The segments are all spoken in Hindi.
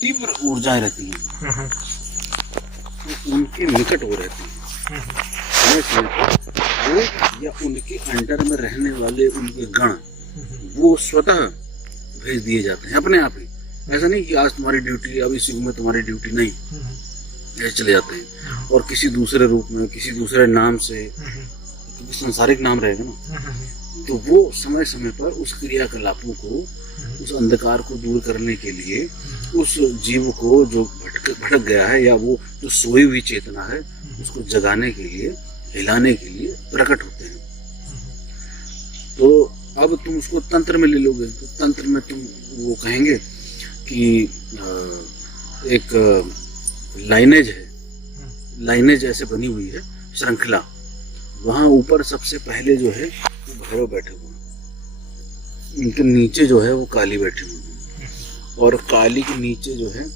तीव्र ऊर्जाएं रहती हैं, तो उनके निकट वो रहती हैं समय समय पर। वो या उनके अंडर में रहने वाले उनके गण वो स्वतः भेज दिए जाते हैं अपने आप ही। ऐसा नहीं कि आज तुम्हारी ड्यूटी, अब इस युग में तुम्हारी ड्यूटी नहीं, ऐसे चले जाते हैं। और किसी दूसरे रूप में, किसी दूसरे नाम से, क्योंकि संसारिक नाम रहेगा ना, तो वो समय समय पर उस क्रियाकलापों को, उस अंधकार को दूर करने के लिए, उस जीव को जो भटक गया है या वो जो सोई हुई चेतना है उसको जगाने के लिए, हिलाने के लिए प्रकट होते हैं। तो अब तुम उसको तंत्र में ले लोगे तो तंत्र में तुम वो कहेंगे कि एक लाइनेज है, लाइनेज ऐसे बनी हुई है श्रृंखला, वहां ऊपर सबसे पहले जो है वो भैरव बैठे हुए हैं, उनके नीचे जो है वो काली बैठी हुई है, और काली के नीचे जो है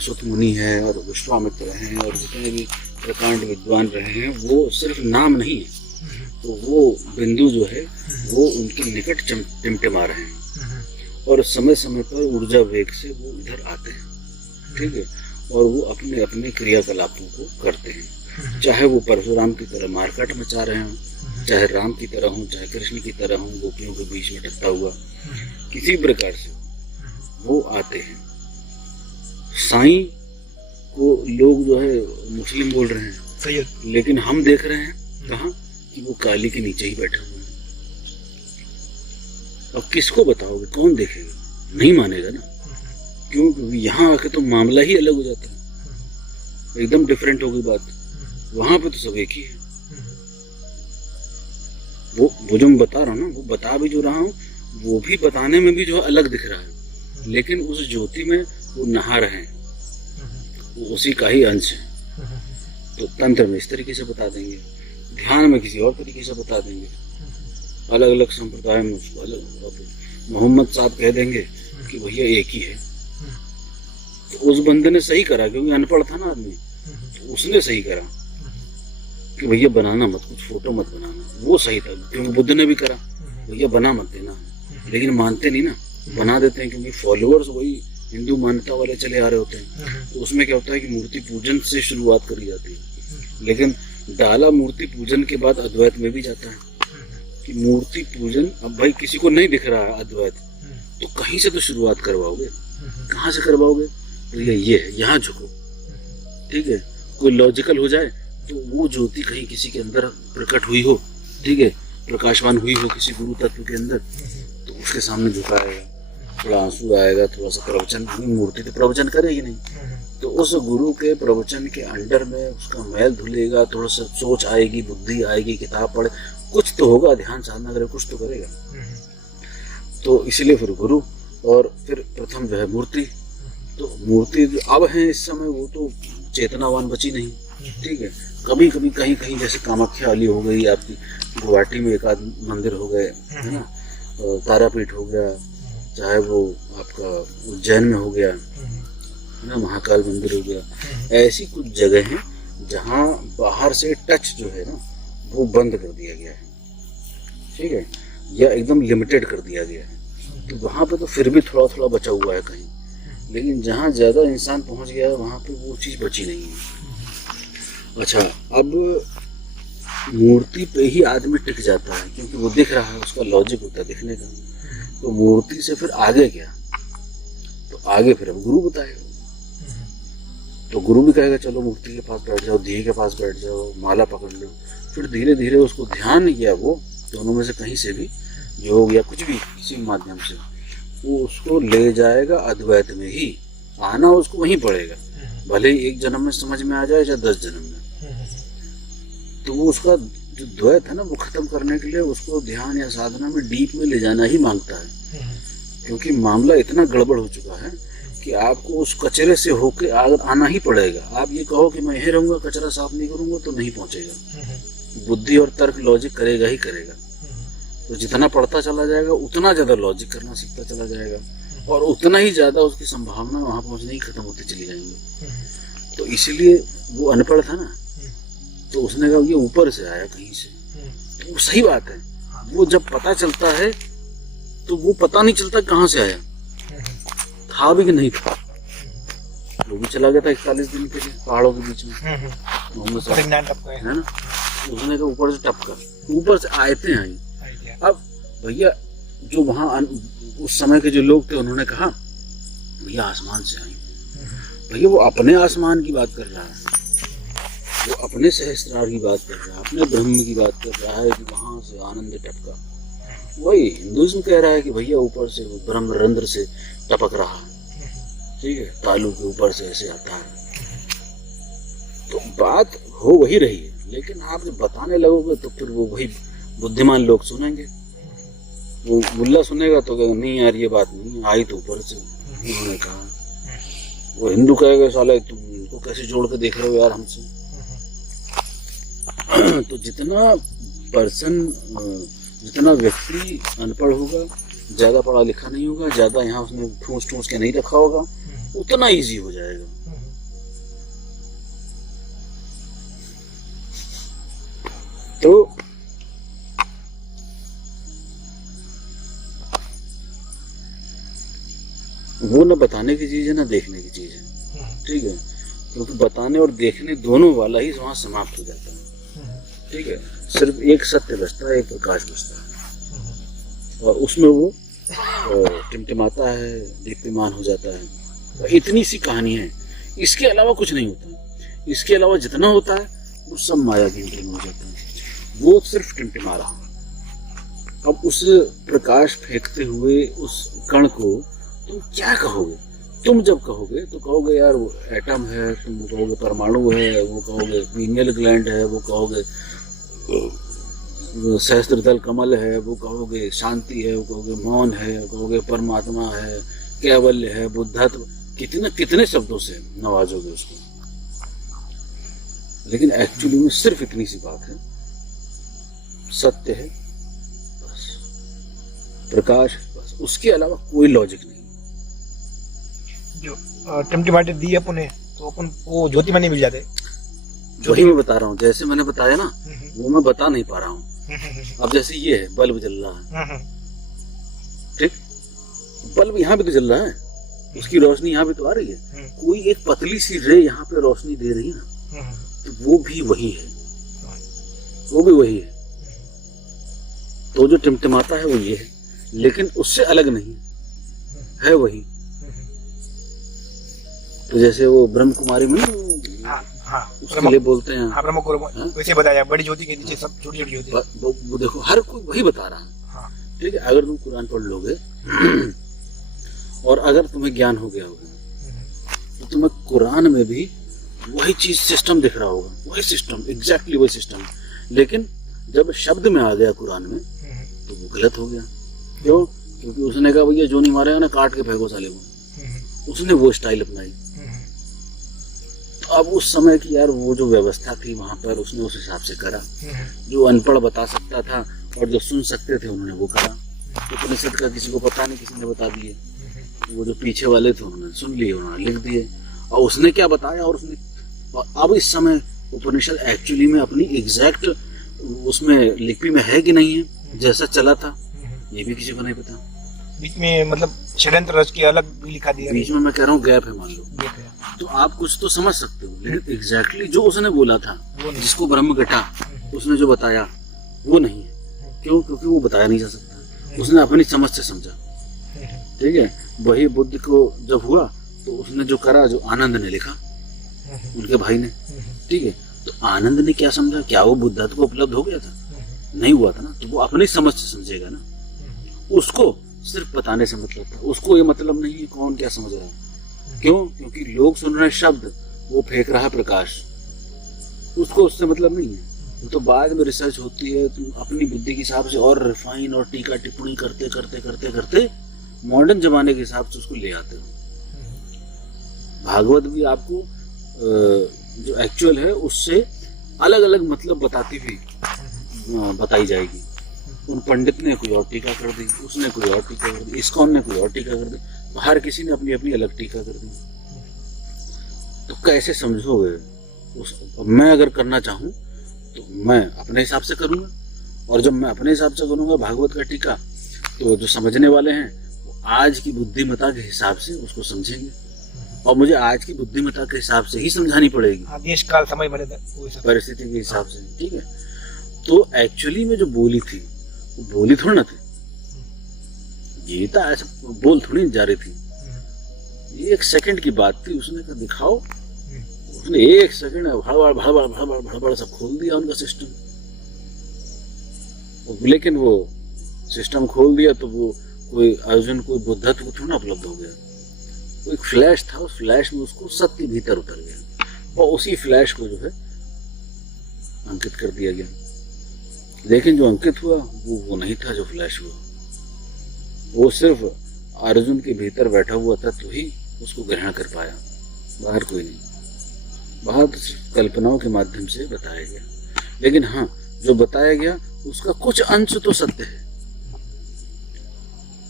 सुत मुनि है और विश्वामित्र हैं और जितने भी प्रकांड विद्वान रहे हैं। वो सिर्फ नाम नहीं है, तो वो बिंदु जो है वो उनके निकट टिमटिमा रहे हैं और समय समय पर ऊर्जा वेग से वो इधर आते हैं, ठीक है, और वो अपने अपने क्रियाकलापों को करते हैं। चाहे वो परशुराम की तरह मारकाट मचा रहे हों, चाहे राम की तरह हों, चाहे कृष्ण की तरह हों, गोपियों के बीच में टकता हुआ, किसी प्रकार से वो आते हैं। साईं को लोग जो है मुस्लिम बोल रहे हैं, लेकिन हम देख रहे हैं कहाँ कि वो काली के नीचे ही बैठे हुए हैं। अब किसको बताओगे, कौन देखेगा? नहीं मानेगा ना, क्यों? क्योंकि यहाँ आके तो मामला ही अलग हो जाता है, एकदम डिफरेंट हो गई बात। वहां पे तो सब एक ही है। वो जो मैं बता रहा हूँ ना, वो बता भी जो रहा हूँ, वो भी बताने में भी जो अलग दिख रहा है, लेकिन उस ज्योति में वो नहा रहे हैं, वो उसी का ही अंश है। तो तंत्र में इस तरीके से बता देंगे, ध्यान में किसी और तरीके से बता देंगे, अलग अलग संप्रदाय में उसको अलग। मोहम्मद साहब कह देंगे कि भैया एक ही है, तो उस बंदे ने सही करा, क्योंकि अनपढ़ था ना आदमी, तो उसने सही करा कि भैया बनाना मत, कुछ फोटो मत बनाना, वो सही था। क्योंकि बुद्ध ने भी करा, भैया बना मत देना, लेकिन मानते नहीं ना, बना देते हैं, क्योंकि फॉलोअर्स वही हिंदू मान्यता वाले चले आ रहे होते हैं। तो उसमें क्या होता है कि मूर्ति पूजन से शुरुआत करी जाती है, लेकिन डाला मूर्ति पूजन के बाद अद्वैत में भी जाता है कि मूर्ति पूजन, अब भाई किसी को नहीं दिख रहा है अद्वैत, तो कहीं से तो शुरुआत करवाओगे, कहाँ से करवाओगे? तो ये है, यहाँ झुको, ठीक है, कोई लॉजिकल हो जाए तो वो ज्योति कहीं किसी के अंदर प्रकट हुई हो, ठीक है, प्रकाशवान हुई हो किसी गुरु तत्व के अंदर, तो उसके सामने झुकाएगा, थोड़ा आंसू आएगा, थोड़ा सा प्रवचन, मूर्ति तो प्रवचन करेगी नहीं, तो उस गुरु के प्रवचन के अंडर में उसका मैल धुलेगा, थोड़ा सा सोच आएगी, बुद्धि आएगी, किताब पढ़े, कुछ तो होगा, ध्यान साधना करे, कुछ तो करेगा। तो इसलिए फिर गुरु, और फिर प्रथम जो है मूर्ति। तो मूर्ति अब है इस समय, वो तो चेतनावान बची नहीं, ठीक है। कभी कभी कहीं कहीं जैसे कामाख्या वाली हो गई आपकी, गुवाहाटी में एक आध मंदिर हो गए, है ना, तारापीठ हो गया, चाहे वो आपका उज्जैन में हो गया, है ना, महाकाल मंदिर हो गया, ऐसी कुछ जगह हैं जहाँ बाहर से टच जो है ना वो बंद कर दिया गया है, ठीक है, या एकदम लिमिटेड कर दिया गया है। तो वहाँ पे तो फिर भी थोड़ा थोड़ा बचा हुआ है कहीं, लेकिन जहाँ ज़्यादा इंसान पहुँच गया है वहाँ पे वो चीज़ बची नहीं है। अच्छा, अब मूर्ति पे ही आदमी टिक जाता है, क्योंकि वो दिख रहा है, उसका लॉजिक होता है दिखने का। तो मूर्ति से फिर आगे क्या? तो आगे फिर अब गुरु बताएगा, तो गुरु भी कहेगा चलो मूर्ति के पास बैठ जाओ, दिए के पास बैठ जाओ, माला पकड़ लो। फिर धीरे धीरे उसको ध्यान या वो दोनों में से कहीं से भी, योग या कुछ भी, किसी माध्यम से वो उसको ले जाएगा अद्वैत में ही। आना उसको वहीं पड़ेगा, भले ही एक जन्म में समझ में आ जाए या 10 जन्म में। तो वो उसका जो द्वैत है ना, वो खत्म करने के लिए उसको ध्यान या साधना में डीप में ले जाना ही मांगता है, क्योंकि मामला इतना गड़बड़ हो चुका है कि आपको उस कचरे से होके आना ही पड़ेगा। आप ये कहो कि मैं यहीं रहूंगा, कचरा साफ नहीं करूंगा, तो नहीं पहुंचेगा। बुद्धि और तर्क लॉजिक करेगा ही करेगा। तो जितना पढ़ता चला जाएगा उतना ज्यादा लॉजिक करना सीखता चला जाएगा, और उतना ही ज्यादा उसकी संभावना वहां पहुंचने की खत्म होती चली जाएंगी। तो इसीलिए वो अनपढ़ था ना, तो उसने कहा ये ऊपर से आया कहीं से। तो वो सही बात है, वो जब पता चलता है तो वो पता नहीं चलता कहाँ से आया, था भी कि नहीं था, वो भी चला गया था 41 दिन के लिए पहाड़ों के बीच में, मोहम्मद साहब, है ना। उसने कहा ऊपर से टपका, ऊपर से आयतें आई। अब भैया जो वहाँ उस समय के जो लोग थे उन्होंने कहा भैया आसमान से आई। भैया वो अपने आसमान की बात कर रहा है, वो अपने सहस्त्रार की बात कर रहा है, अपने ब्रह्म की बात कर रहा है कि वहां से आनंद टपका। वही हिंदुइज्म कह रहा है कि भैया ऊपर से ब्रह्म रंध्र से टपक रहा है, ठीक है, तालू के ऊपर से ऐसे आता है। तो बात हो वही रही है, लेकिन आप जब बताने लगोगे तो फिर वो वही बुद्धिमान लोग सुनेंगे। वो मुल्ला सुनेगा तो कहेगा नहीं यार ये बात नहीं आई तो ऊपर से, उन्होंने कहा। वो हिंदू कहेगा साला तुम इनको कैसे जोड़ के देख रहे हो यार हमसे। तो जितना व्यक्ति अनपढ़ होगा, ज्यादा पढ़ा लिखा नहीं होगा, ज्यादा यहाँ उसने ठूस के नहीं रखा होगा, उतना इजी हो जाएगा। तो वो ना बताने की चीज है ना देखने की चीज है, ठीक है, क्योंकि बताने और देखने दोनों वाला ही वहां समाप्त हो जाता है, ठीक है। सिर्फ एक सत्य बचता है, एक प्रकाश बचता है, और उसमें वो टिमटिमाता है, दीप्यमान हो जाता है। इतनी सी कहानी है, इसके अलावा कुछ नहीं होता। इसके अलावा जितना होता है वो सब माया की खेल हो जाता है। वो सिर्फ टिमटिमा रहा। अब उस प्रकाश फेंकते हुए उस कण को तुम क्या कहोगे? तुम जब कहोगे तो कहोगे यार वो एटम है, तुम कहोगे परमाणु है, वो कहोगे पीनियल ग्लैंड है, वो कहोगे सहस्त्रदल कमल है, वो कहोगे शांति है, वो कहोगे मौन है, वो कहोगे परमात्मा है, कैवल्य है, बुद्धत्व, कितने शब्दों से नवाजोगे उसको। लेकिन एक्चुअली में सिर्फ इतनी सी बात है, सत्य है बस, प्रकाश बस, उसके अलावा कोई लॉजिक नहीं। जो टिमटिमाटे दी अपन तो अपन वो ज्योति में नहीं मिल जाते। वही मैं बता रहा हूँ, जैसे मैंने बताया ना वो मैं बता नहीं पा रहा हूँ। अब जैसे ये है बल्ब जल रहा है, ठीक, बल्ब यहाँ भी तो जल रहा है, उसकी रोशनी यहाँ भी तो आ रही है, कोई एक पतली सी रे यहाँ पे रोशनी दे रही है ना, तो वो भी वही है, वो भी वही है। तो जो टिमटिमाता है वो ये है, लेकिन उससे अलग नहीं है वही। तो जैसे वो ब्रह्म कुमारी में उसके लिए बोलते हैं, हाँ, ब्रह्म कुमारी वैसे बताया, बड़ी ज्योति के नीचे सब छोटी छोटी ज्योति। वो देखो हर कोई वही बता रहा है, ठीक है। अगर तुम कुरान पढ़ लोगे और अगर तुम्हें ज्ञान हो गया होगा तो तुम्हें कुरान में भी वही चीज सिस्टम दिख रहा होगा, वही सिस्टम, एग्जैक्टली वही सिस्टम। लेकिन जब शब्द में आ गया कुरान में तो वो गलत हो गया। क्यों? क्योंकि उसने कहा भैया जो नहीं मारेगा ना काट के फेंको साले को, उसने वो स्टाइल अपनाई। तो अब उस समय की यार वो जो व्यवस्था थी वहां पर, उसने उस हिसाब से करा। जो अनपढ़ बता सकता था और जो सुन सकते थे उन्होंने वो करा। उपनिषद का किसी को पता नहीं, किसी ने बता दिए। वो जो पीछे वाले थे उन्होंने सुन लिए, उन्होंने लिख दिए, और उसने क्या बताया। और अब इस समय उपनिषद एक्चुअली में अपनी एग्जैक्ट उसमें लिपि में है कि नहीं है, जैसा चला था ये भी किसी को नहीं पता। बीच में मतलब षड्यंत्र रच के अलग भी लिखा दिया, बीच में मैं कह रहा हूँ गैप है, मान लो, तो आप कुछ तो समझ सकते हो। लेकिन एग्जैक्टली जो उसने बोला था, जिसको ब्रह्म घटा उसने जो बताया वो नहीं है। क्यों? क्योंकि वो बताया नहीं जा सकता, उसने अपनी समझ से समझा, ठीक है। वही बुद्ध को जब हुआ तो उसने जो करा, जो आनंद ने लिखा उनके भाई ने, ठीक है। तो आनंद ने क्या समझा? क्या वो बुद्धत्व को उपलब्ध हो गया था? नहीं हुआ था ना। तो वो अपनी समझ से समझेगा ना, उसको सिर्फ बताने से मतलब था, उसको ये मतलब नहीं है कौन क्या समझ रहा है। क्यों? क्योंकि लोग सुन रहे हैं शब्द, वो फेंक रहा है प्रकाश, उसको उससे मतलब नहीं है। तो बाद में रिसर्च होती है, तुम अपनी बुद्धि के हिसाब से और रिफाइन और टीका टिप्पणी करते करते करते करते मॉडर्न जमाने के हिसाब से उसको ले आते हो। भागवत भी आपको जो एक्चुअल है उससे अलग अलग मतलब बताई जाएगी। उन पंडित ने कोई और टीका कर दी, उसने कोई और टीका कर दी, इस्कॉन ने कोई और टीका कर दी, हर किसी ने अपनी अपनी अलग टीका कर दी। तो कैसे समझोगे? मैं अगर करना चाहूँ तो मैं अपने हिसाब से करूँगा, और जब मैं अपने हिसाब से करूँगा भागवत का टीका, तो जो समझने वाले हैं वो आज की बुद्धिमत्ता के हिसाब से उसको समझेंगे। और मुझे आज की बुद्धिमत्ता के हिसाब से ही समझानी पड़ेगी, हाँ, देश काल समय बने वो हिसाब से। परिस्थिति के हिसाब से, ठीक है। तो एक्चुअली में जो बोली थी वो बोली थोड़ी ना थी, गीता ऐसे बोल थोड़ी जा रही थी, ये 1 सेकंड की बात थी। उसने कहा दिखाओ, उसने 1 सेकंड भड़बड़ भड़बड़ भड़बड़ भड़बड़ सब खोल दिया उनका सिस्टम। लेकिन वो सिस्टम खोल दिया तो वो कोई अर्जुन कोई बुद्धत्व को थोड़ा उपलब्ध हो गया, वो एक फ्लैश था, उस फ्लैश में उसको सत्य भीतर उतर गया और उसी फ्लैश को जो है अंकित कर दिया गया। लेकिन जो अंकित हुआ वो नहीं था जो फ्लैश हुआ, वो सिर्फ अर्जुन के भीतर बैठा हुआ था तो ही उसको ग्रहण कर पाया, बाहर कोई नहीं। बाहर तो कल्पनाओं के माध्यम से बताया गया, लेकिन हाँ जो बताया गया उसका कुछ अंश तो सत्य है,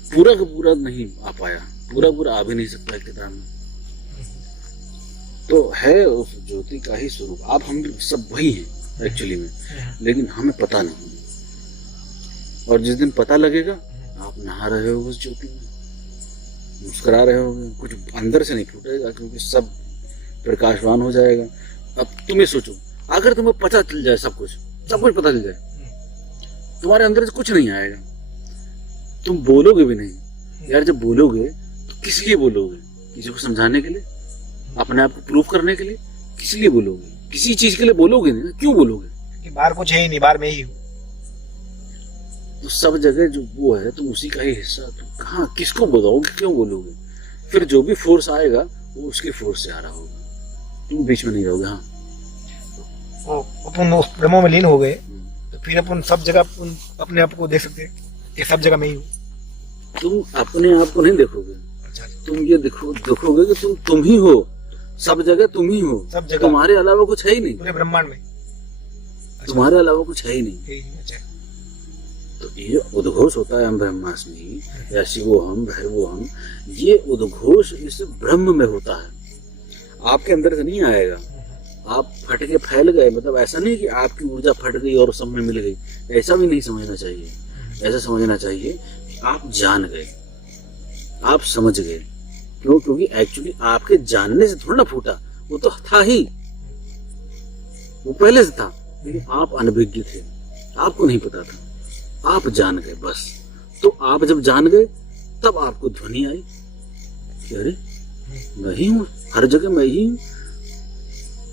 पूरा का पूरा नहीं आ पाया, पूरा आ भी नहीं सकता है किताब में। तो है उस ज्योति का ही स्वरूप। आप हम सब वही हैं एक्चुअली में, लेकिन हमें पता नहीं। और जिस दिन पता लगेगा आप नहा रहे हो उस ज्योति में, मुस्कुरा रहे होगे, कुछ अंदर से नहीं फूटेगा क्योंकि सब प्रकाशवान हो जाएगा। अब तुम्हें सोचो, अगर तुम्हें पता चल जाए सब कुछ पता चल जाए, तुम्हारे अंदर से कुछ नहीं आएगा, तुम बोलोगे भी नहीं। यार जब बोलोगे तो किस लिए बोलोगे? किसी को समझाने के लिए, अपने आप को प्रूव करने के लिए? किस लिए बोलोगे? किसी चीज के लिए बोलोगे नहीं, क्यों बोलोगे? कि बाहर कुछ है ही नहीं, बाहर में ही हूँ। तो सब जगह जो वो है तुम उसी का ही हिस्सा, तुम कहाँ किसको बोलोगे, क्यों बोलोगे? फिर जो भी फोर्स आएगा वो उसके फोर्स से आ रहा होगा, तुम बीच में नहीं रहोगे। हाँ अपन उस ब्रह्म में लीन हो गए तो फिर अपन सब जगह अपने आप को देख सकते हैं कि सब जगह मैं ही हूँ। तुम अपने आप को नहीं देखोगे, अच्छा, तुम ये देखोगे कि तुम ही हो, सब जगह तुम ही हो, सब जगह तुम्हारे अलावा कुछ है ही नहीं, पूरे ब्रह्मांड में तुम्हारे अलावा कुछ है ही नहीं। अच्छा, तो ये उद्घोष होता है हम ब्रह्मास्मि या शिवोहम भैरवोहम, ये उद्घोष इस ब्रह्म में होता है, आपके अंदर से नहीं आएगा। आप फट के फैल गए, मतलब ऐसा नहीं कि आपकी ऊर्जा फट गई और सब में मिल गई, ऐसा भी नहीं समझना चाहिए। ऐसा समझना चाहिए आप जान गए, आप समझ गए। क्यों? क्योंकि एक्चुअली आपके जानने से थोड़ा ना फूटा, वो तो था ही, वो पहले से था, लेकिन आप अनभिज्ञ थे, आपको नहीं पता था, आप जान गए बस। तो आप जब जान गए तब आपको ध्वनि आई कि अरे मैं ही हूँ, हर जगह मैं ही हूँ।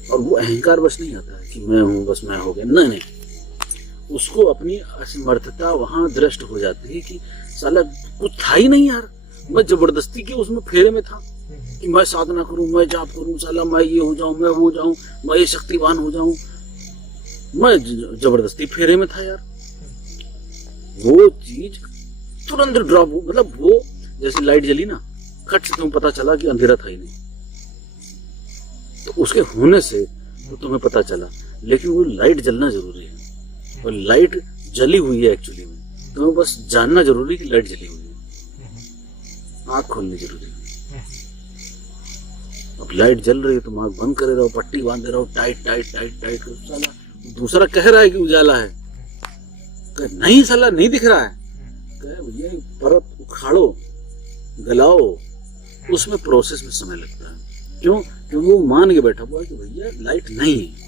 और वो अहंकार बस नहीं आता है कि मैं हूँ बस मैं हो गया, नहीं, उसको अपनी असमर्थता वहां दृष्ट हो जाती है कि साला कुछ था ही नहीं यार, मैं जबरदस्ती के उसमें फेरे में था कि मैं साधना करूं, मैं जाप करूं, साला मैं ये हो जाऊं, मैं वो जाऊं, मैं ये शक्तिवान हो जाऊं, मैं जबरदस्ती फेरे में था यार। वो चीज तुरंत ड्रॉप हो, मतलब वो जैसे लाइट जली ना, खट से तुम्हें पता चला कि अंधेरा था ही नहीं, तो उसके होने से तो तुम्हें पता चला, लेकिन वो लाइट जलना जरूरी है, और लाइट जली हुई है एक्चुअली में, तुम्हें बस जानना जरूरी है कि लाइट जली हुई है, आँख खोलनी जरूरी है। अब लाइट जल रही है तो आँख बंद करे रहो, पट्टी बांधे रहो, टाइट टाइट टाइट टाइट। साला दूसरा कह रहा है कि उजाला है, नहीं साला नहीं दिख रहा है, भैया परत उखाड़ो, गलाओ, उसमें प्रोसेस में समय लगता है। क्यों? क्योंकि वो मान के बैठा हुआ है कि भैया लाइट नहीं है,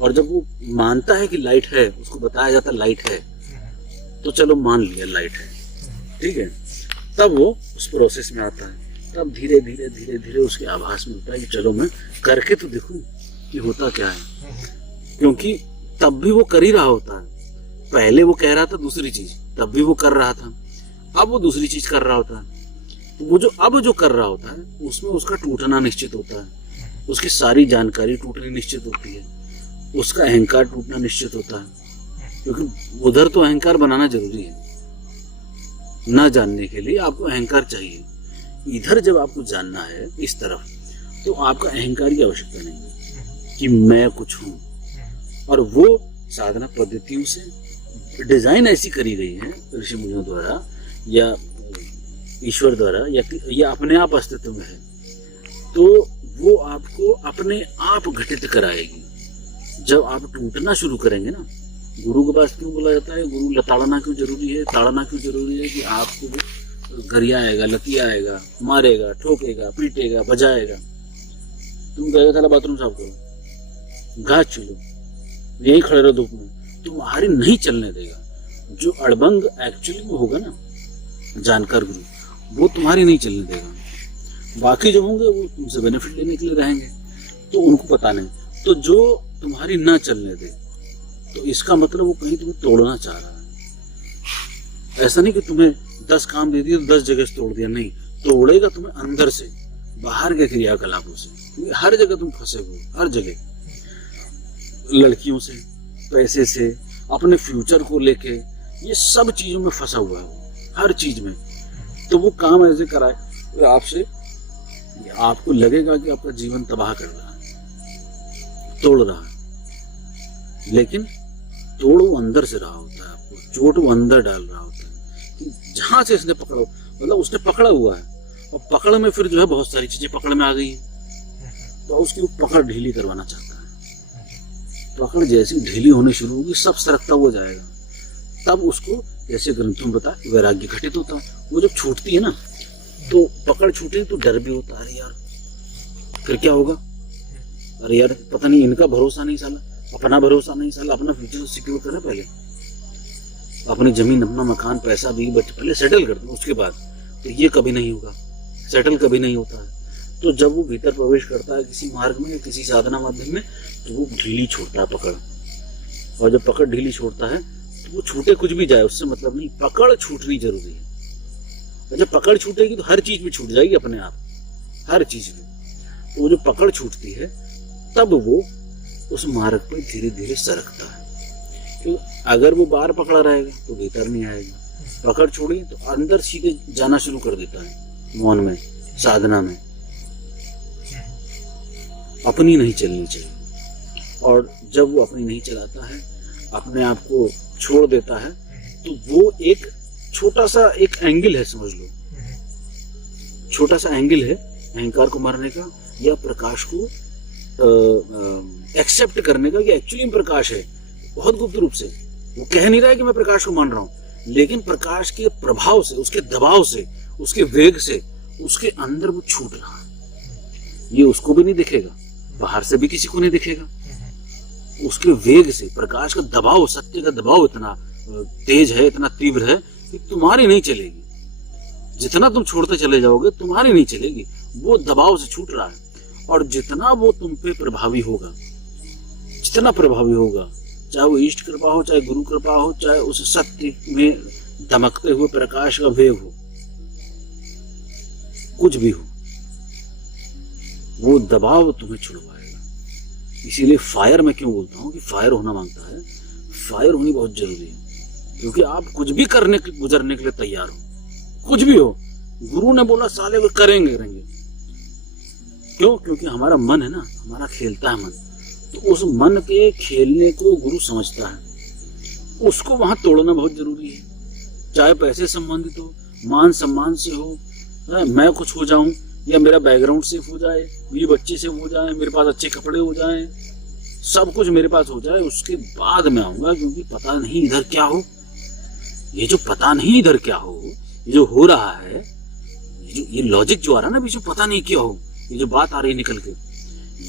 और जब वो मानता है कि लाइट है, उसको बताया जाता है लाइट है, तो चलो मान लिया लाइट है, ठीक है, तब वो उस प्रोसेस में आता है, तब धीरे धीरे धीरे धीरे उसके आभास मिलता है कि चलो मैं करके तो देखूं कि होता क्या है। क्योंकि तब भी वो कर ही रहा होता है, पहले वो कह रहा था दूसरी चीज, तब भी वो कर रहा था, अब वो दूसरी चीज कर रहा होता है। तो वो जो अब जो कर रहा होता है उसमें उसका टूटना निश्चित होता है, उसकी सारी जानकारी टूटनी निश्चित होती है, उसका अहंकार टूटना निश्चित होता है। क्योंकि उधर तो अहंकार बनाना जरूरी है, ना जानने के लिए आपको अहंकार चाहिए। इधर जब आपको जानना है इस तरफ, तो आपका अहंकार की आवश्यकता नहीं है कि मैं कुछ हूं। और वो साधना पद्धतियों से डिजाइन ऐसी करी गई है ऋषि मुनियों द्वारा या ईश्वर द्वारा या अपने आप अस्तित्व में है, तो वो आपको अपने आप घटित कराएगी। जब आप टूटना शुरू करेंगे ना, गुरु के पास क्यों बोला जाता है गुरु ताड़ना क्यों जरूरी है? ताड़ना क्यों जरूरी है? कि आपको गरियाएगा, लतियाएगा, मारेगा, ठोकेगा, पीटेगा, बजाएगा, तुम कहेगा साला बाथरूम साफ करो, घास चूलो, यहीं खड़े रहो धूप में, तुम्हारी नहीं चलने देगा। जो अड़बंग एक्चुअली में होगा ना, जानकार गुरु, वो तुम्हारी नहीं चलने देगा। बाकी जो होंगे वो तुमसे बेनिफिट लेने के लिए रहेंगे, तो उनको पता नहीं। तो जो तुम्हारी ना चलने दे, तो इसका मतलब वो कहीं तुम्हें तोड़ना चाह रहा है। ऐसा नहीं कि तुम्हें 10 काम दे दिए तो 10 जगह से तोड़ दिया, नहीं, तोड़ेगा तुम्हें अंदर से, बाहर के क्रियाकलापों से, क्योंकि हर जगह तुम फंसे हुए, हर जगह, लड़कियों से, पैसे से, अपने फ्यूचर को लेके, ये सब चीजों में फंसा हुआ है, हर चीज में। तो वो काम ऐसे कराए तो आपसे, आपको लगेगा कि आपका जीवन तबाह कर रहा है, तोड़ रहा है, लेकिन तोड़ वो अंदर से रहा होता है, आपको चोट वो अंदर डाल रहा होता है कि जहां से इसने पकड़ा, मतलब उसने पकड़ा हुआ है, और पकड़ में फिर जो है बहुत सारी चीजें पकड़ में आ गई हैं, तो उसकी वो पकड़ ढीली करवाना चाहता है। पकड़ जैसी ढीली होनी शुरू होगी, सब सरकता हुआ जाएगा, तब उसको, जैसे ग्रंथों में बता, वैराग्य घटित होता है। वो जब छूटती है ना, तो पकड़ छूटे तो डर भी होता है, अरे यार फिर क्या होगा, अरे यार पता नहीं, इनका भरोसा नहीं साला, अपना भरोसा नहीं साला, अपना फ्यूचर सिक्योर करें पहले, अपनी जमीन, अपना मकान, पैसा भी पहले सेटल कर दो, उसके बाद। तो ये कभी नहीं होगा, सेटल कभी नहीं होता है। तो जब वो भीतर प्रवेश करता है किसी मार्ग में, किसी साधना माध्यम में, तो वो ढीली छोड़ता है पकड़, और जब पकड़ ढीली छोड़ता है तो वो छूटे कुछ भी जाए, उससे मतलब नहीं, पकड़ छूटनी जरूरी है। और जब पकड़ छूटेगी तो हर चीज में छूट जाएगी अपने आप, हर चीज में। तो वो जो पकड़ छूटती है, तब वो उस मार्ग पर धीरे धीरे सरकता है। तो अगर वो बाहर पकड़ा रहेगा तो भीतर नहीं आएगा, पकड़ छोड़ी तो अंदर सीधे जाना शुरू कर देता है, मौन में, साधना में। अपनी नहीं चलनी चाहिए, और जब वो अपनी नहीं चलाता है, अपने आप को छोड़ देता है, तो वो एक छोटा सा एक एंगल है, समझ लो, छोटा सा एंगल है अहंकार को मारने का, या प्रकाश को एक्सेप्ट करने का कि एक्चुअली में प्रकाश है, बहुत गुप्त रूप से। वो कह नहीं रहा है कि मैं प्रकाश को मान रहा हूं, लेकिन प्रकाश के प्रभाव से, उसके दबाव से, उसके वेग से, उसके अंदर वो छूट रहा है। ये उसको भी नहीं दिखेगा, बाहर से भी किसी को नहीं दिखेगा। उसके वेग से, प्रकाश का दबाव, सत्य का दबाव इतना तेज है, इतना तीव्र है कि तुम्हारी नहीं चलेगी। जितना तुम छोड़ते चले जाओगे तुम्हारी नहीं चलेगी, वो दबाव से छूट रहा है। और जितना वो तुम पे प्रभावी होगा, जितना प्रभावी होगा, चाहे वो इष्ट कृपा हो, चाहे गुरु कृपा हो, चाहे उस सत्य में दमकते हुए प्रकाश का वेग हो, कुछ भी हो, वो दबाव तुम्हें छुड़वाएगा। इसीलिए फायर मैं क्यों बोलता हूँ कि फायर होना मांगता है, फायर होनी बहुत जरूरी है, क्योंकि आप कुछ भी करने के, गुजरने के लिए तैयार हो, कुछ भी हो। गुरु ने बोला साले वो करेंगे। क्यों? क्योंकि हमारा मन है ना, हमारा खेलता है मन, तो उस मन के खेलने को गुरु समझता है, उसको वहां तोड़ना बहुत जरूरी है। चाहे पैसे संबंधित हो, मान सम्मान से हो, मैं कुछ हो जाऊं, या मेरा बैकग्राउंड सेफ हो जाए, मेरे बच्चे सेफ हो जाए, मेरे पास अच्छे कपड़े हो जाएं, सब कुछ मेरे पास हो जाए, उसके बाद मैं आऊंगा। क्योंकि पता नहीं इधर क्या हो, ये जो पता नहीं इधर क्या हो, ये जो हो रहा है, ये लॉजिक जो आ रहा है ना बीच में, पता नहीं क्या हो, ये जो बात आ रही है निकल के,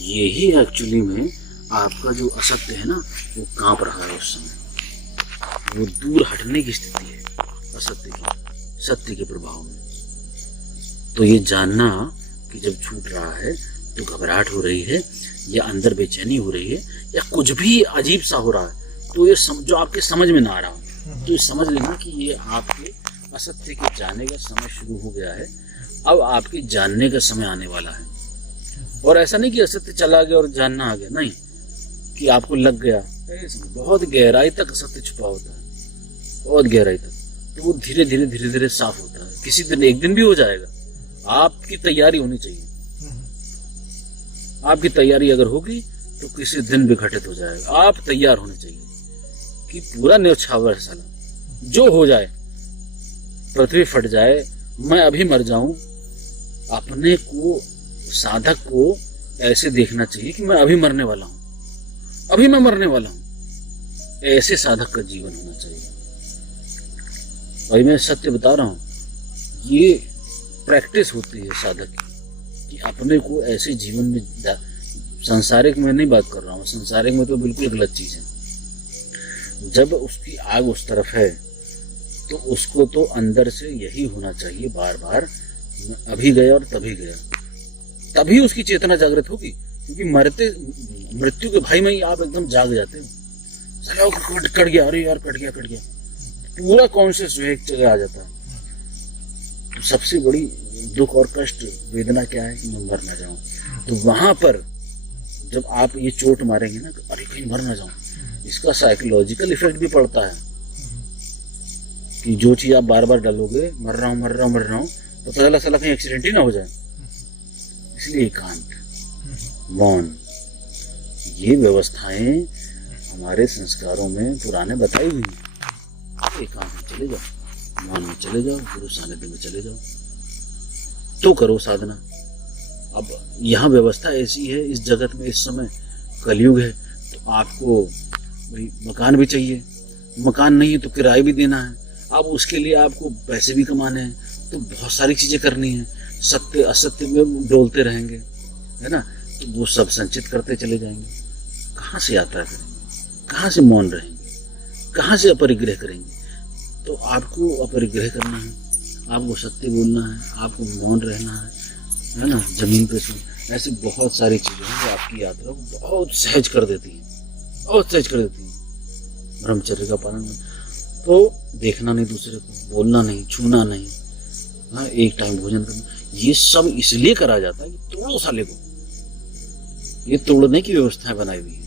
यही एक्चुअली में आपका जो असत्य है ना, वो कांप रहा है उस समय। वो दूर हटने की स्थिति है असत्य की, सत्य के प्रभाव में। तो ये जानना कि जब छूट रहा है तो घबराहट हो रही है, या अंदर बेचैनी हो रही है, या कुछ भी अजीब सा हो रहा है, तो ये जो आपके समझ में ना आ रहा हो, तो ये समझ लेना कि ये आपके असत्य के जानने का समय शुरू हो गया है। अब आपके जानने का समय आने वाला है। और ऐसा नहीं कि असत्य चला गया और जानना आ गया, नहीं, कि आपको लग गया। बहुत गहराई तक असत्य छुपा होता है, बहुत गहराई तक। तो वो धीरे धीरे धीरे धीरे साफ होता है। किसी दिन, एक दिन भी हो जाएगा। आपकी तैयारी होनी चाहिए। आपकी तैयारी अगर होगी तो किसी दिन भी घटित हो जाएगा। आप तैयार होने चाहिए कि पूरा न्यौछावर साला, जो हो जाए, पृथ्वी फट जाए, मैं अभी मर जाऊं, अपने को, साधक को ऐसे देखना चाहिए कि मैं अभी मरने वाला हूं, अभी मैं मरने वाला हूं। ऐसे साधक का जीवन होना चाहिए। भाई मैं सत्य बता रहा हूं, ये प्रैक्टिस होती है साधक की, कि अपने को ऐसे जीवन में, सांसारिक में नहीं बात कर रहा हूँ, सांसारिक में तो बिल्कुल गलत चीज है। जब उसकी आग उस तरफ है तो उसको तो अंदर से यही होना चाहिए बार बार, अभी गया और तभी गया, तभी उसकी चेतना जागृत होगी। क्योंकि मृत्यु के भय में ही आप एकदम जाग जाते हो, साला कट गया, अरे यार कट गया, पूरा कॉन्शियस जो है एक जगह आ जाता है। तो सबसे बड़ी दुख और कष्ट वेदना क्या है कि मैं मर ना जाऊं। तो वहां पर जब आप ये चोट मारेंगे ना, अरे कहीं मर ना जाऊं, इसका साइकोलॉजिकल इफेक्ट भी पड़ता है कि जो चीज आप बार बार डालोगे, मर रहा हूं, तो पता चला कहीं एक्सीडेंट ही ना हो जाए। इसलिए एकांत, मौन, ये व्यवस्थाएं हमारे संस्कारों में पुराने बताई हुई हैं। एकांत में चले जाओ, मौन में चले जाओ, गुरु सानिध्य में चले जाओ, तो करो साधना। अब यहाँ व्यवस्था ऐसी है इस जगत में, इस समय कलयुग है, तो आपको भाई मकान भी चाहिए, मकान नहीं है तो किराए भी देना है, अब उसके लिए आपको पैसे भी कमाने हैं, तो बहुत सारी चीजें करनी है, सत्य असत्य में डोलते रहेंगे, है ना, तो वो सब संचित करते चले जाएंगे। कहाँ से यात्रा करेंगे, कहाँ से मौन रहेंगे, कहाँ से अपरिग्रह करेंगे। तो आपको अपरिग्रह करना है, आपको सत्य बोलना है, आपको मौन रहना है ना, जमीन पे सो, ऐसी बहुत सारी चीजें हैं जो आपकी यात्रा को बहुत सहज कर देती है, बहुत सहज कर देती है। ब्रह्मचर्य का पालन, तो देखना नहीं दूसरे को, बोलना नहीं, छूना नहीं, हाँ, एक टाइम भोजन करना, ये सब इसलिए करा जाता है कि तोड़ो साले को, ये तोड़ने की व्यवस्थाएं बनाई हुई है।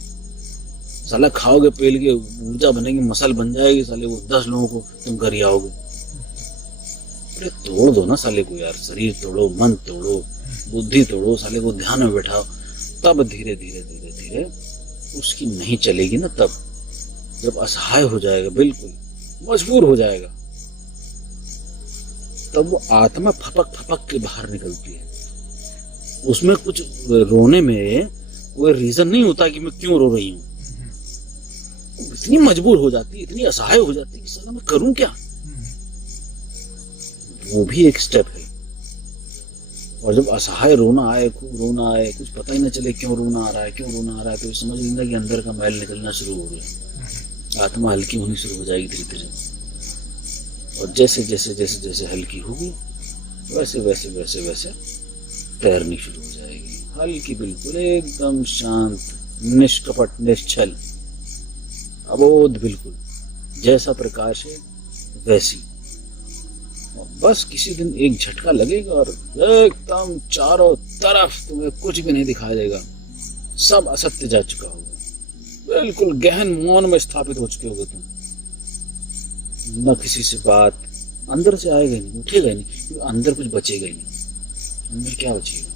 साला खाओगे पेल के ऊर्जा बनेगी, मसल बन जाएगी, साले वो 10 लोगों को तुम घर ही आओगे। अरे तोड़ दो ना साले को यार, शरीर तोड़ो, मन तोड़ो, बुद्धि तोड़ो, साले को ध्यान में बैठाओ, तब धीरे धीरे धीरे धीरे उसकी नहीं चलेगी ना। तब जब असहाय हो जाएगा, बिल्कुल मजबूर हो जाएगा, तब वो आत्मा फपक फपक के बाहर निकलती है। उसमें कुछ रोने में कोई रीजन नहीं होता कि मैं क्यों रो रही हूं, इतनी मजबूर हो जाती है, इतनी असहाय हो जाती है कि साला मैं करूं क्या। वो भी एक स्टेप है। और जब असहाय रोना आए, खूब रोना आए, कुछ पता ही ना चले क्यों रोना आ रहा है, तो समझ लेना कि अंदर का मैल निकलना शुरू हो गया, आत्मा हल्की होनी शुरू हो जाएगी धीरे धीरे। और जैसे जैसे जैसे जैसे हल्की होगी, वैसे वैसे वैसे वैसे तैरनी शुरू हो जाएगी, हल्की, बिल्कुल एकदम शांत, निष्कपट, निश्चल, अबोध, बिल्कुल जैसा प्रकाश है वैसी। और बस किसी दिन एक झटका लगेगा और एकदम चारों तरफ तुम्हें कुछ भी नहीं दिखाई देगा, सब असत्य जा चुका होगा, बिल्कुल गहन मौन में स्थापित हो चुके होगे तुम। न किसी से बात अंदर से आएगा नहीं, उठेगा नहीं, क्योंकि अंदर कुछ बचेगा ही नहीं। अंदर क्या बचेगा,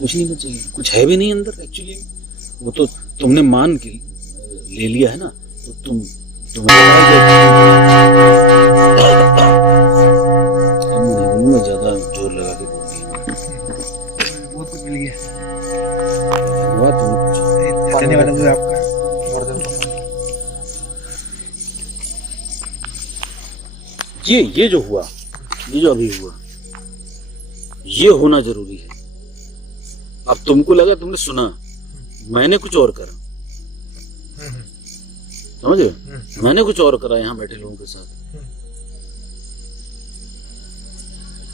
कुछ नहीं बचेगा, कुछ है भी नहीं अंदर एक्चुअली। वो तो तुमने मान के ले लिया है ना, तो तुम्हें बोलूंगा, ज्यादा जोर लगा के बोल दिया, बहुत कुछ मिल गया। धन्यवाद आपका। ये जो हुआ, ये जो अभी हुआ, ये होना जरूरी है। अब तुमको लगा तुमने सुना, मैंने कुछ और करा, समझे, मैंने कुछ और करा यहाँ बैठे लोगों के साथ।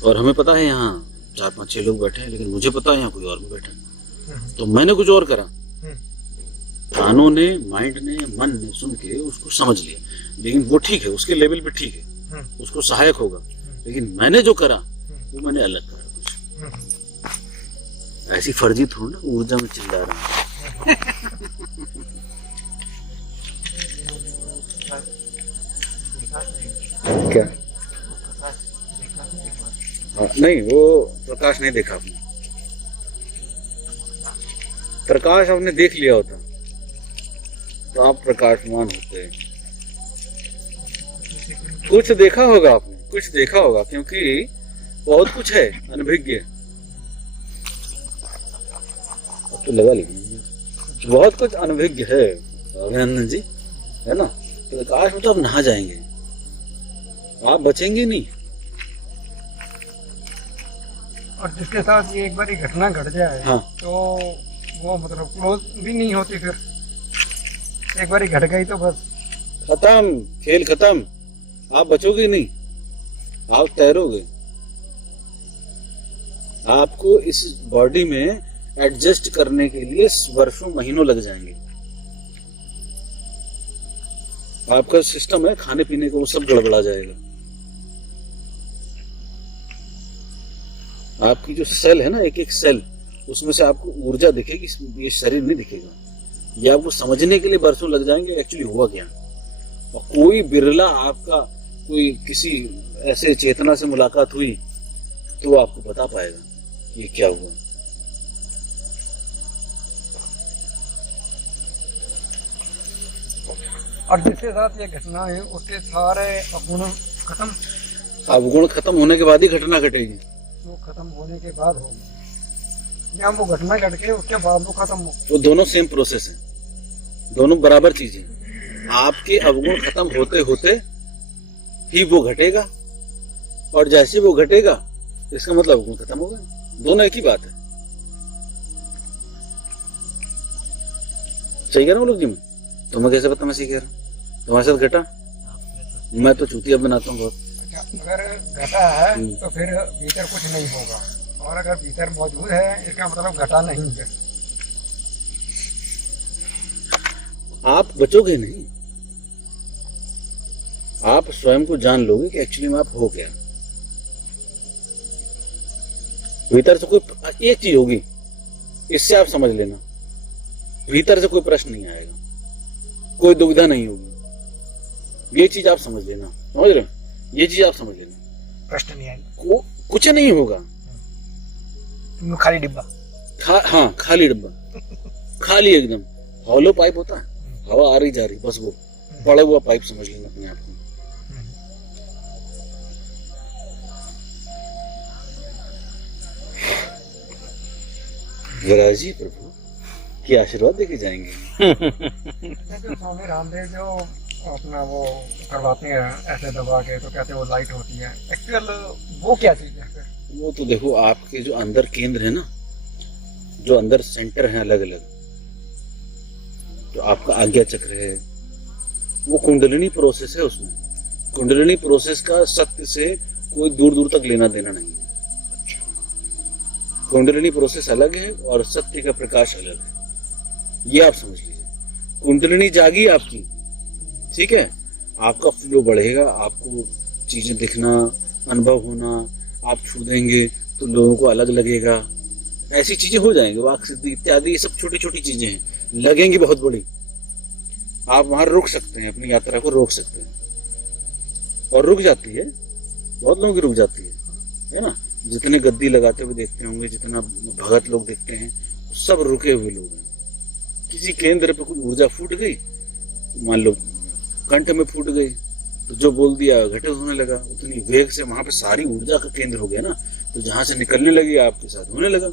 और हमें पता है यहाँ 4-5-6 लोग बैठे हैं, लेकिन मुझे पता है यहाँ कोई और भी बैठा है, तो मैंने कुछ और करा। कानों ने, माइंड ने, मन ने सुन के उसको समझ लिया, लेकिन वो ठीक है, उसके लेवल पे ठीक है, उसको सहायक होगा। लेकिन मैंने जो करा वो मैंने अलग करा कुछ। ऐसी फर्जी थोड़ी ना ऊर्जा में चिल्ला रहा हूँ। क्या? नहीं, वो प्रकाश नहीं देखा आपने। प्रकाश आपने देख लिया होता तो आप प्रकाशमान होते। कुछ देखा होगा आपने, कुछ देखा होगा, क्योंकि बहुत कुछ है अनभिज्ञ। तो लगा लीजिए, बहुत कुछ अनभिज्ञ है अभिनंदन जी, है ना। प्रकाश में तो आप नहा जाएंगे, आप बचेंगे नहीं, और जिसके साथ ये एक बार घटना घट जाए हाँ। तो वो मतलब क्लोज भी नहीं होती फिर। एक बार घट गई तो बस खत्म, खेल खत्म। आप बचोगे नहीं, आप तैरोगे। आपको इस बॉडी में एडजस्ट करने के लिए वर्षों महीनों लग जाएंगे। आपका सिस्टम है खाने पीने का, वो सब गड़बड़ा जाएगा। आपकी जो सेल है ना, एक एक सेल, उसमें से आपको ऊर्जा दिखेगी, ये शरीर नहीं दिखेगा। ये आपको समझने के लिए बरसों लग जाएंगे एक्चुअली हुआ क्या। और कोई बिरला आपका कोई किसी ऐसे चेतना से मुलाकात हुई तो वो आपको बता पाएगा कि ये क्या हुआ। और जिसके साथ ये घटना है उसके सारे अवगुण खत्म। अवगुण खत्म होने के बाद ही घटना घटेगी। वो खत्म होने के बाद होगा या वो घटना घट के उसके बाद वो खत्म हो। वो दोनों सेम प्रोसेस है, दोनों बराबर चीजें। आपके अवगुण खत्म होते होते ही वो घटेगा, और जैसे वो घटेगा इसका मतलब अवगुण खत्म होगा। दोनों एक ही बात है। सही कह रहा हूँ लोग जी? मैं तुम्हें कैसे पता मैं सही कह रहा हूँ? तुम्हारे साथ घटा? मैं तो चूतिया बनाता हूँ बहुत। अगर घटा है तो फिर भीतर कुछ नहीं होगा, और अगर भीतर मौजूद है इसका मतलब घटा नहीं है। आप बचोगे नहीं, आप स्वयं को जान लोगे कि एक्चुअली में आप हो क्या। भीतर से कोई एक चीज होगी, इससे आप समझ लेना, भीतर से कोई प्रश्न नहीं आएगा, कोई दुविधा नहीं होगी। ये चीज आप समझ लेना, समझ रहे हो? ये चीज आप समझ लेना, प्रश्न नहीं आएगा, कुछ नहीं होगा। खाली डिब्बा। हाँ, खाली डिब्बा, खाली एकदम हॉलो पाइप होता है, हवा आ रही जा रही, बस वो पड़ा हुआ पाइप समझ लेना अपने आप को। विराज जी प्रभु के आशीर्वाद देके जाएंगे। जो स्वामी रामदेव जो अपना वो करवाते हैं ऐसे दबा के, तो कहते हैं वो लाइट होती है, एक्चुअल वो क्या चीज है फिर? वो तो देखो, आपके जो अंदर केंद्र है ना, जो अंदर सेंटर है अलग अलग, जो आपका आज्ञा चक्र है, वो कुंडलिनी प्रोसेस है। उसमें कुंडलिनी प्रोसेस का सत्य से कोई दूर दूर तक लेना देना नहीं है। कुंडलिनी प्रोसेस अलग है और सत्य का प्रकाश अलग है, ये आप समझ लीजिए। कुंडलिनी जागी आपकी, ठीक है, आपका फ्लो बढ़ेगा, आपको चीजें दिखना, अनुभव होना, आप छू देंगे तो लोगों को अलग लगेगा, ऐसी चीजें हो जाएंगी। वाक सिद्धि इत्यादि ये सब छोटी छोटी चीजें हैं, लगेंगी बहुत बड़ी। आप वहां रुक सकते हैं, अपनी यात्रा को रोक सकते हैं, और रुक जाती है, बहुत लोगों की रुक जाती है ना। जितने गद्दी लगाते हुए देखते होंगे, जितना भगत लोग देखते हैं, सब रुके हुए लोग हैं। किसी केंद्र पे कोई ऊर्जा फूट गई, मान लो कंठ में फूट गई, तो जो बोल दिया घटित होने लगा, उतनी वेग से वहां पे सारी ऊर्जा का केंद्र हो गया ना, तो जहां से निकलने लगी आपके साथ होने लगा,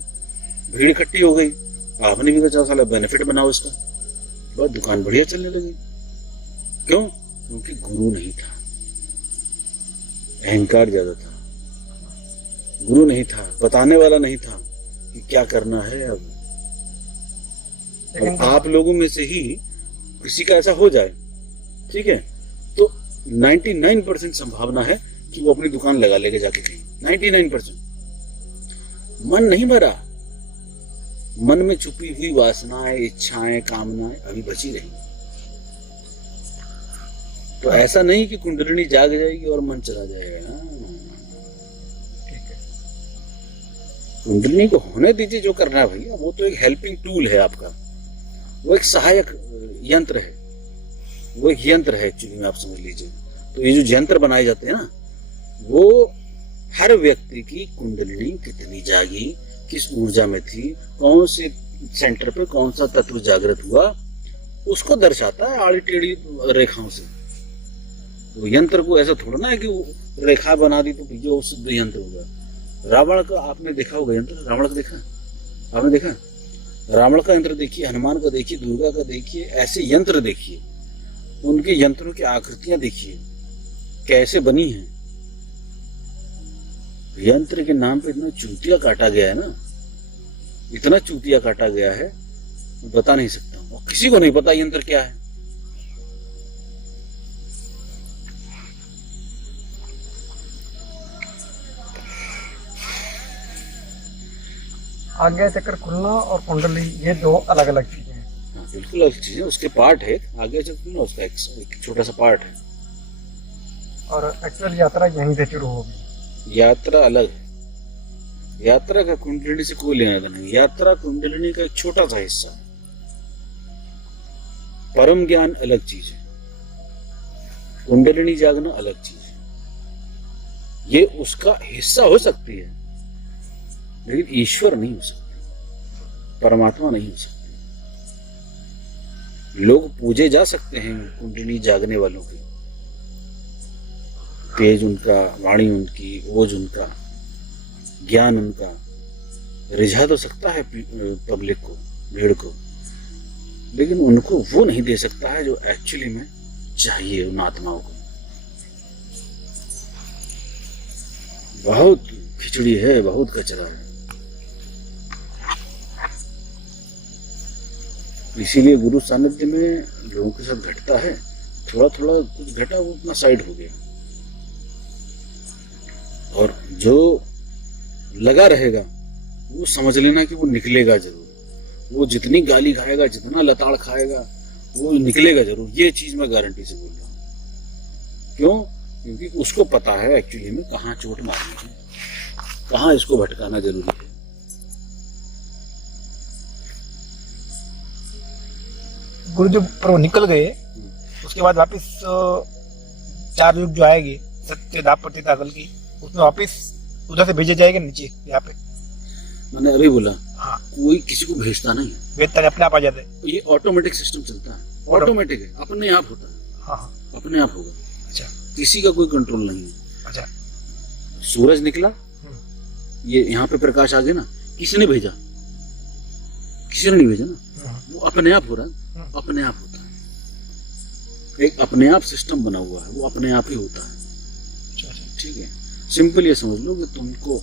भीड़ इकट्ठी हो गई, आपने भी कहा साला बेनिफिट बनाओ इसका, बस दुकान बढ़िया चलने लगी। क्यों? क्योंकि गुरु नहीं था, अहंकार ज्यादा था, गुरु नहीं था, बताने वाला नहीं था कि क्या करना है। अब आप लोगों में से ही किसी का ऐसा हो जाए, ठीक है, तो 99% संभावना है कि वो अपनी दुकान लगा लेके जाके कहीं। 99% मन नहीं भरा, मन में छुपी हुई वासनाएं, इच्छाएं, कामनाएं अभी बची रही। तो ऐसा नहीं कि कुंडलिनी जाग जाएगी और मन चला जाएगा। कुंडलिनी को होने दीजिए, जो करना है भैया, वो तो एक हेल्पिंग टूल है आपका, वो एक सहायक यंत्र है, वो एक यंत्र है एक्चुअली में, आप समझ लीजिए। तो ये जो यंत्र बनाए जाते हैं ना, वो हर व्यक्ति की कुंडलिनी कितनी जागी, किस ऊर्जा में थी, कौन से सेंटर पे कौन सा तत्व जागृत हुआ, उसको दर्शाता है आड़ी टेढ़ी रेखाओं से। वो यंत्र को ऐसा थोड़ा ना है कि वो रेखा बना दी तो भैया वो शुद्ध यंत्र होगा। रावण का आपने देखा होगा यंत्र, रावण का देखा आपने? देखा? रावण का यंत्र देखिए, हनुमान का देखिए, दुर्गा का देखिए, ऐसे यंत्र देखिए, उनके यंत्रों की आकृतियां देखिए कैसे बनी हैं। यंत्र के नाम पे इतना चूतिया काटा गया है ना, इतना चूतिया काटा गया है, बता नहीं सकता हूं। और किसी को नहीं पता यंत्र क्या है। आज्ञा चक्र खुलना और कुंडली ये दो अलग अलग चीजें हैं। हाँ, बिल्कुल अलग चीज है। उसके पार्ट है, आगे चलते ना उसका एक छोटा सा पार्ट है। और एक्चुअल यात्रा यहीं से शुरू होगी। यात्रा अलग है। यात्रा का कुंडलिनी से कोई लेना देना नहीं। यात्रा कुंडलिनी का एक छोटा सा हिस्सा है। परम ज्ञान अलग चीज है, कुंडलिनी जागना अलग चीज है। ये उसका हिस्सा हो सकती है, लेकिन ईश्वर नहीं हो सकती, परमात्मा नहीं हो सकती। लोग पूजे जा सकते हैं कुंडलिनी जागने वालों के, तेज उनका, वाणी उनकी, ओज उनका, ज्ञान उनका रिझा तो सकता है पब्लिक को, भीड़ को, लेकिन उनको वो नहीं दे सकता है जो एक्चुअली में चाहिए उन आत्माओं को। बहुत खिचड़ी है, बहुत कचरा है। इसीलिए गुरु सानिध्य में लोगों के साथ घटता है, थोड़ा थोड़ा कुछ घटा वो अपना साइड हो गया, और जो लगा रहेगा वो समझ लेना कि वो निकलेगा जरूर। वो जितनी गाली खाएगा, जितना लताड़ खाएगा, वो निकलेगा जरूर। ये चीज मैं गारंटी से बोल रहा हूं। क्यों? क्योंकि उसको पता है एक्चुअली में कहाँ चोट मारनी है, कहाँ इसको भटकाना जरूरी है। गुरु जो पर निकल गए, उसके बाद वापस 4 युग जो आएगी, सत्य दापत्य ताकल की, उसमें वापस उधर से भेजे जाएंगे नीचे यहाँ पे। मैंने अभी बोला, हाँ, कोई किसी को भेजता नहीं है, भेजता अपने आप आ जाते हैं। ये ऑटोमेटिक सिस्टम चलता है, ऑटोमेटिक है, अपने आप होता है। हाँ हाँ, अपने आप होगा। अच्छा किसी का कोई कंट्रोल नहीं है। अच्छा। सूरज निकला, ये यहाँ पे प्रकाश आ गया ना, किसी ने भेजा? किसी ने नहीं भेजा ना, वो अपने आप हो रहा है, अपने आप होता है। एक अपने आप सिस्टम बना हुआ है, वो अपने आप ही होता है। ठीक है, सिंपल ये समझ लो कि तुमको,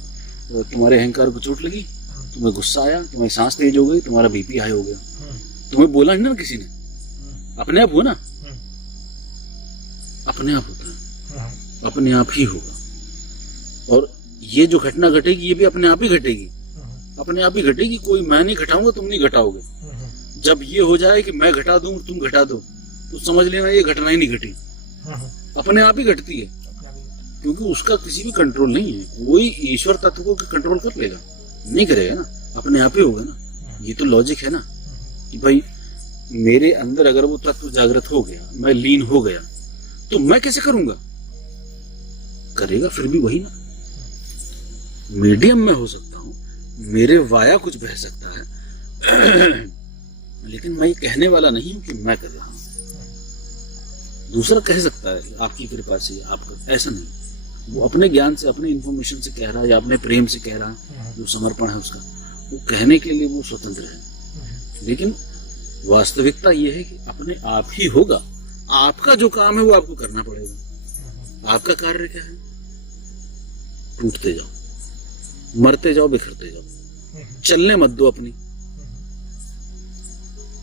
तुम्हारे अहंकार को चोट लगी, तुम्हें गुस्सा आया, तुम्हारी सांस तेज हो गई, तुम्हारा बीपी हाई हो गया, तुम्हें बोला नहीं ना किसी ने, अपने आप हो ना, अपने आप होता है, अपने आप ही होगा। और ये जो घटना घटेगी ये भी अपने आप ही घटेगी, अपने आप ही घटेगी। कोई मैं नहीं घटाऊंगा, तुम नहीं घटाओगे। जब ये हो जाए कि मैं घटा दूं तुम घटा दो, तो समझ लेना ये घटना ही नहीं घटी, अपने आप ही घटती है। क्योंकि उसका किसी भी कंट्रोल नहीं है। कोई ईश्वर तत्व को कंट्रोल कर लेगा? नहीं करेगा ना, अपने आप ही होगा ना। ये तो लॉजिक है ना कि भाई मेरे अंदर अगर वो तत्व जागृत हो गया, मैं लीन हो गया, तो मैं कैसे करूंगा? करेगा फिर भी वही ना। मीडियम में हो सकता हूं, मेरे वाया कुछ बह सकता है, लेकिन मैं ये कहने वाला नहीं हूं कि मैं कर रहा हूं। दूसरा कह सकता है आपकी कृपा से आप कर, ऐसा नहीं। वो अपने ज्ञान से, अपने इंफॉर्मेशन से कह रहा है, या अपने प्रेम से कह रहा है, जो समर्पण है उसका, वो कहने के लिए वो स्वतंत्र है। लेकिन वास्तविकता ये है कि अपने आप ही होगा। आपका जो काम है वो आपको करना पड़ेगा। आपका कार्य क्या है? टूटते जाओ, मरते जाओ, बिखरते जाओ, चलने मत दो अपनी।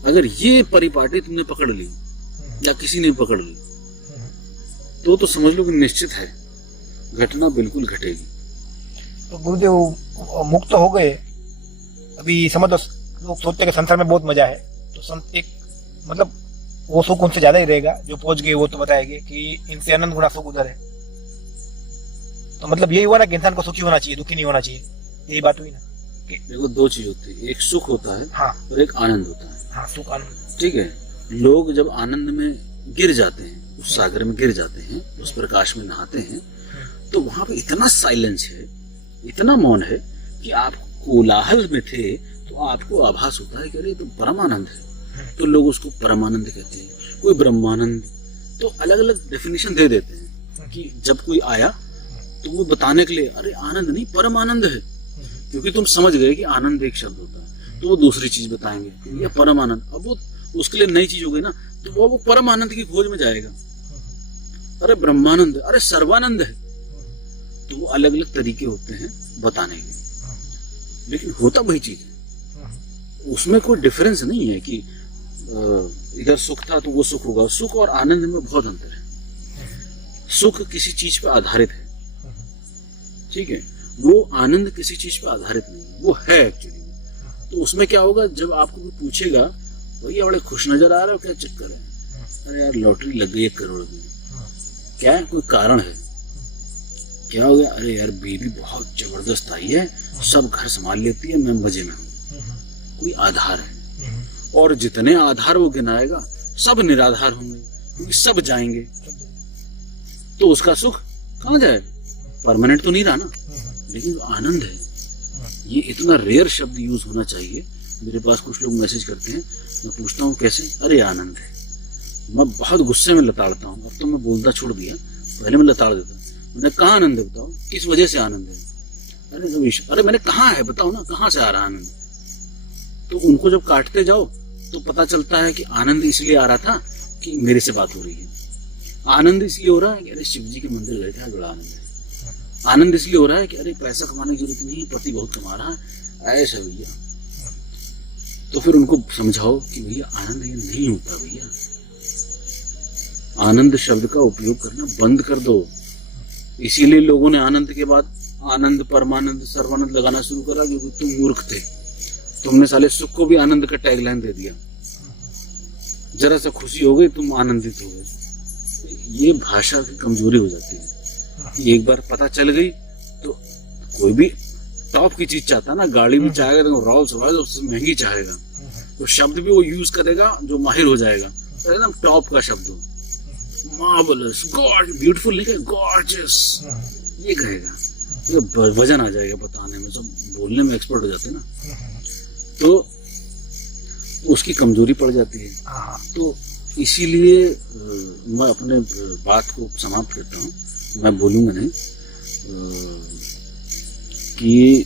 अगर ये परिपाटी तुमने पकड़ ली या किसी ने पकड़ ली, तो समझ लो कि निश्चित है घटना बिल्कुल घटेगी। तो गुरुदेव मुक्त हो गए, अभी समझ लो लोग सोचते हैं कि संसार में बहुत मजा है, तो एक मतलब वो सुख उनसे ज्यादा ही रहेगा। जो पहुंच गए वो तो बताएंगे कि इनसे अनंत गुना सुख उधर है। तो मतलब यही हुआ ना कि इंसान को सुखी होना चाहिए, दुखी नहीं होना चाहिए। यही बात हुई ना कि देखो, 2 चीज होती है, एक सुख होता है, हाँ, और एक आनंद होता है। हाँ, सुख आनंद। ठीक है, लोग जब आनंद में गिर जाते हैं, उस सागर में गिर जाते हैं, उस प्रकाश में नहाते हैं, तो वहां पे इतना साइलेंस है, इतना मौन है कि आप कोलाहल में थे तो आपको आभास होता है कि अरे तो परमानंद है। तो लोग उसको परमानंद कहते हैं, कोई ब्रह्मानंद, तो अलग अलग डेफिनेशन दे देते हैं कि जब कोई आया तो वो बताने के लिए अरे आनंद नहीं, परमानंद है। क्योंकि तुम समझ गए कि आनंद एक शब्द होता है, तो वो दूसरी चीज बताएंगे, ये परमानंद। अब वो उसके लिए नई चीज हो गई ना, तो वो परमानंद की खोज में जाएगा। अरे ब्रह्मानंद, अरे सर्वानंद है, तो वो अलग अलग तरीके होते हैं बताने के, लेकिन होता वही चीज है। उसमें कोई डिफरेंस नहीं है कि इधर सुख था तो वो सुख होगा। सुख और आनंद में बहुत अंतर है। सुख किसी चीज पर आधारित है, ठीक है, वो आनंद किसी चीज पर आधारित नहीं है, वो है एक्चुअली। तो उसमें क्या होगा, जब आपको कोई पूछेगा भैया बड़े खुश नजर आ रहे हो, क्या चक्कर है? अरे यार लॉटरी लग गई 1 करोड़ की। क्या है, कोई कारण है? क्या हो गया? अरे यार बेबी बहुत जबरदस्त आई है, सब घर संभाल लेती है, मैं मजे में हूँ। कोई आधार है। और जितने आधार वो गिनाएगा सब निराधार होंगे, क्योंकि सब जाएंगे। तो उसका सुख कहाँ जाए? परमानेंट तो नहीं रहा ना। लेकिन जो आनंद है, ये इतना रेयर शब्द यूज होना चाहिए। मेरे पास कुछ लोग मैसेज करते हैं, मैं पूछता हूँ कैसे? अरे आनंद है। मैं बहुत गुस्से में लताड़ता हूँ। अब तो मैं बोलता छोड़ दिया, पहले मैं लताड़ देता। मैंने कहा आनंद है बताओ, किस वजह से आनंद है? अरे रवीश, अरे मैंने कहा है बताओ ना, कहाँ से आ रहा आनंद? तो उनको जब काटते जाओ तो पता चलता है कि आनंद इसलिए आ रहा था कि मेरे से बात हो रही है। आनंद इसलिए हो रहा है कि अरे शिव जी के मंदिर गए थे, बड़ा आनंद है। आनंद इसलिए हो रहा है कि अरे पैसा कमाने की जरूरत नहीं है, पति बहुत कमा रहा है, ऐसा भैया। तो फिर उनको समझाओ कि भैया आनंद ये नहीं होता भैया। आनंद शब्द का उपयोग करना बंद कर दो। इसीलिए लोगों ने आनंद के बाद आनंद, परमानंद, सर्वानंद लगाना शुरू करा, क्योंकि तुम मूर्ख थे। तुमने साले सुख को भी आनंद का टैगलाइन दे दिया। जरा सा खुशी हो गई, तुम आनंदित हो गए। ये भाषा की कमजोरी हो जाती है। एक बार पता चल गई तो कोई भी टॉप की चीज चाहता है ना, गाड़ी भी चाहेगा तो रॉल्स रॉयस उससे महंगी चाहेगा, तो शब्द भी वो यूज करेगा जो माहिर हो जाएगा, तो एकदम टॉप का शब्द हो, मार्वलस, गॉड, ब्यूटीफुल नहीं कहेगा, गॉर्जियस ये कहेगा, तो वजन आ जाएगा बताने में। सब बोलने में एक्सपर्ट हो जाते हैं ना, तो उसकी कमजोरी पड़ जाती है। तो इसीलिए मैं अपने बात को समाप्त करता हूँ। मैं बोलूंगा नहीं कि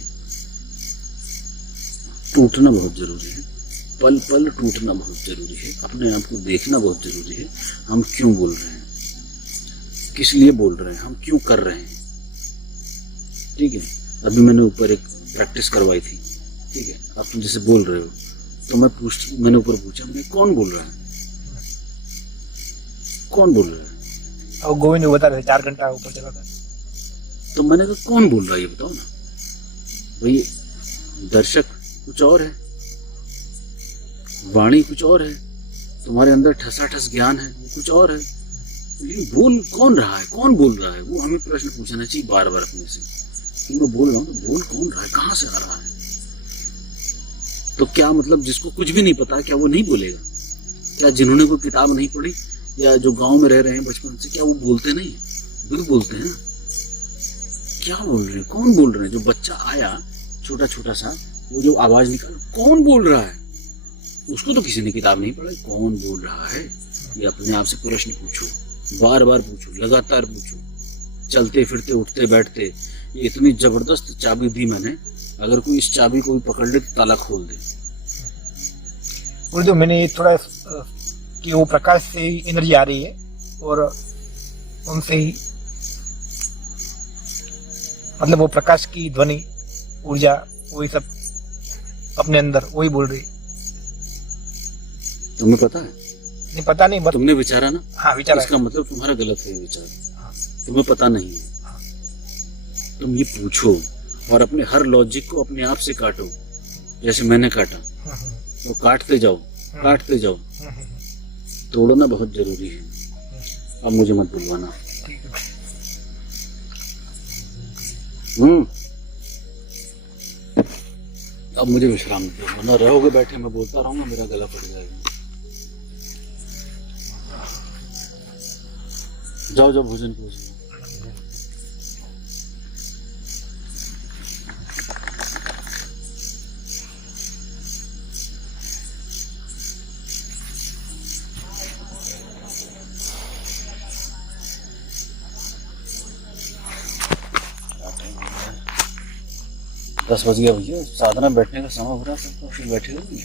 टूटना बहुत जरूरी है, पल पल टूटना बहुत जरूरी है, अपने आप को देखना बहुत जरूरी है। हम क्यों बोल रहे हैं, किस लिए बोल रहे हैं, हम क्यों कर रहे हैं, ठीक है। अभी मैंने ऊपर एक प्रैक्टिस करवाई थी, ठीक है। अब तुम जैसे बोल रहे हो तो मैंने ऊपर पूछा, मैंने कौन बोल रहा है, कौन बोल रहा है? और गोविंद बता रहे 4 घंटा ऊपर चला था। तो मैंने कहा कौन बोल रहा है ये बताओ ना भाई। दर्शक कुछ और है, वाणी कुछ और है, तुम्हारे अंदर ठसाठस ज्ञान है वो कुछ और है, लेकिन बोल कौन रहा है, कौन बोल रहा है? वो हमें प्रश्न पूछना चाहिए बार बार अपने से कि मैं बोल रहा हूँ तो बोल कौन रहा है, कहाँ से आ रहा है? तो क्या मतलब जिसको कुछ भी नहीं पता क्या वो नहीं बोलेगा? क्या जिन्होंने कोई किताब नहीं पढ़ी या जो गांव में रह रहे हैं बचपन से, क्या वो बोलते नहीं? बिल्कुल बोलते हैं ना। क्या बोल रहे हैं, कौन बोल रहे हैं? जो बच्चा आया छोटा छोटा सा, वो जो आवाज निकाल, कौन बोल रहा है? उसको तो किसी ने किताब नहीं पढ़ा, कौन बोल रहा है? ये अपने आप से प्रश्न पूछो, बार बार पूछो, लगातार पूछो, चलते फिरते उठते बैठते। ये इतनी जबरदस्त चाबी दी मैंने, अगर कोई इस चाबी को भी पकड़ ले तो ताला खोल दे। उर्दू मैंने थोड़ा कि वो प्रकाश से ही एनर्जी आ रही है और उनसे ही मतलब वो प्रकाश की ध्वनि, ऊर्जा, वही सब अपने अंदर वही बोल रही। तुम्हें पता है? नहीं पता नहीं, बस तुमने विचारा ना। हाँ विचारा। इसका मतलब तुम्हारा गलत है विचार, तुम्हें पता नहीं है। तुम ये पूछो और अपने हर लॉजिक को अपने आप से काटो, जैसे मैंने काटा। तो काटते जाओ, काटते जाओ। तोड़ना बहुत जरूरी है। अब मुझे मत बुलवाना। अब मुझे विश्राम दो, वरना रहोगे बैठे मैं बोलता रहूंगा, मेरा गला फट जाएगा। जाओ जाओ भोजन को। 10 बज गया भैया, साधना बैठने का समय हो रहा है, फिर बैठेगा नहीं।